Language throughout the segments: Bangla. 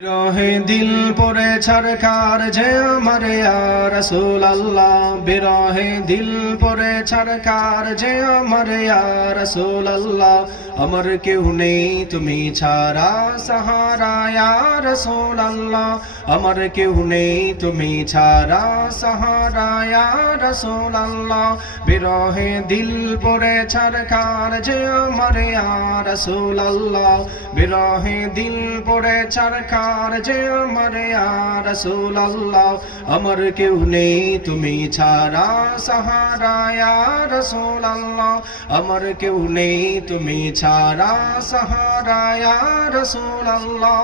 বিরহে দিল পরে ছারখার যে আমার ইয়া রাসূলুল্লাহ, বিরহে দিল পরে ছারখার যে আমার ইয়া রাসূলুল্লাহ। আমার কেউ নেই তুমি ছাড়া সাহারা ইয়া রাসূলুল্লাহ, আমার কেউ নেই তুমি ছাড়া সাহারা ইয়া রাসূলুল্লাহ। বিরহে দিল পরে ছারখার যে আমার ইয়া রাসূলুল্লাহ, বিরহে দিল পরে ছারখার যে আমার ইয়া রাসূলুল্লাহ। আমার কেউ নেই তুমি ছাড়া সাহারা ইয়া রাসূলুল্লাহ, আমার কেউ নেই তুমি ছাড়া সাহারা ইয়া রাসূলুল্লাহ।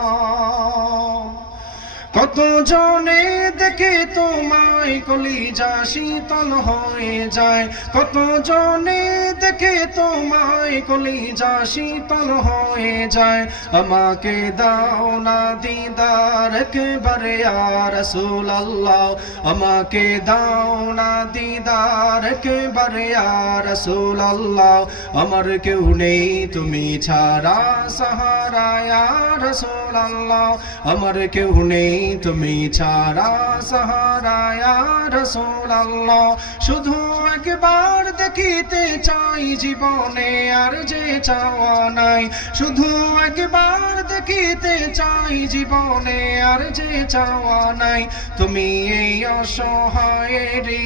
কত জনে দেখে তোমায় কলিজা শীতল হয়ে যায়, কত জনে দেখে তোমায় কলিজা শীতল হয়ে যায়। আমাকে দাও না দিদার একবারে ইয়া রাসূলুল্লাহ, আমাকে দাও না দিদার একবারে ইয়া রাসূলুল্লাহ। আমার কেউ নেই তুমি ছাড়া সাহারা ইয়া রাসূলুল্লাহ, আমার কেউ নেই তুমি ছাড়া সাহারা ইয়া রাসূলুল্লাহ। শুধু একবার দেখিতে চাই জীবনে আর যে চাওয়া নাই, শুধু একবার দেখিতে চাই জীবনে আর যে চাওয়া নাই। তুমি এই অসহায়েরই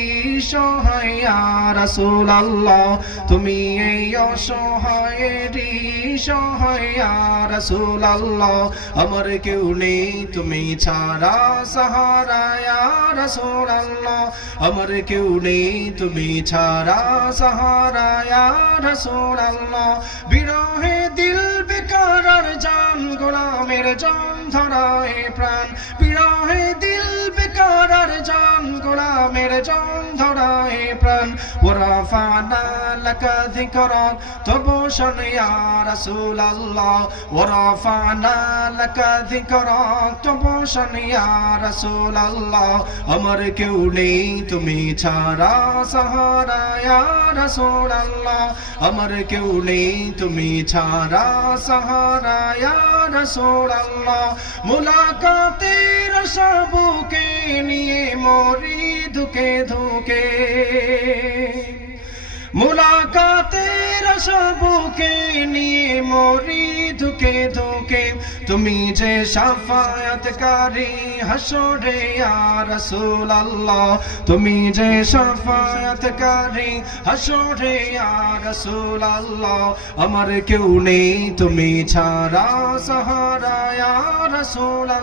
সহায় ইয়া রাসূলুল্লাহ, তুমি এই অসহায়েরই সহায় ইয়া রাসূলুল্লাহ। আমার কেউ নেই তুমি ছাড়া সাহারা ইয়া রাসূলুল্লাহ, আমার কেউ নেই তুমি ছাড়া সাহারা ইয়া রাসূলুল্লাহ। বিরহে দিল বেকার আর জান গোলামের জান ধরায় প্রাণ, বিরহে দিল বেকার আর জান গোলামের জান ধরায় প্রাণ। ওয়ারাফানা লাকা যিকরাক তবশন ইয়া রাসূলুল্লাহ, ওয়ারাফানা লাকা যিকরাক তবশন ইয়া রাসূলুল্লাহ। আমার কেউ নেই তুমি ছাড়া সাহারা ইয়া রাসূলুল্লাহ, আমার কেউ নেই তুমি ছাড়া সাহারা ইয়া রাসূলুল্লাহ। মুলাকাতের আশা বুকে নিয়ে মরি ধুকে ধুকে, মুলাকাতের আশা বুকে নিয়ে মরি ধুকে ধুকে। তুমি যে শাফায়াতকারী হাসরে ইয়া রাসূলুল্লাহ, তুমি যে শাফায়াতকারী হাসরে ইয়া রাসূলুল্লাহ। আমার কেউ নেই তুমি ছাড়া সাহারা ইয়া রাসূলুল্লাহ।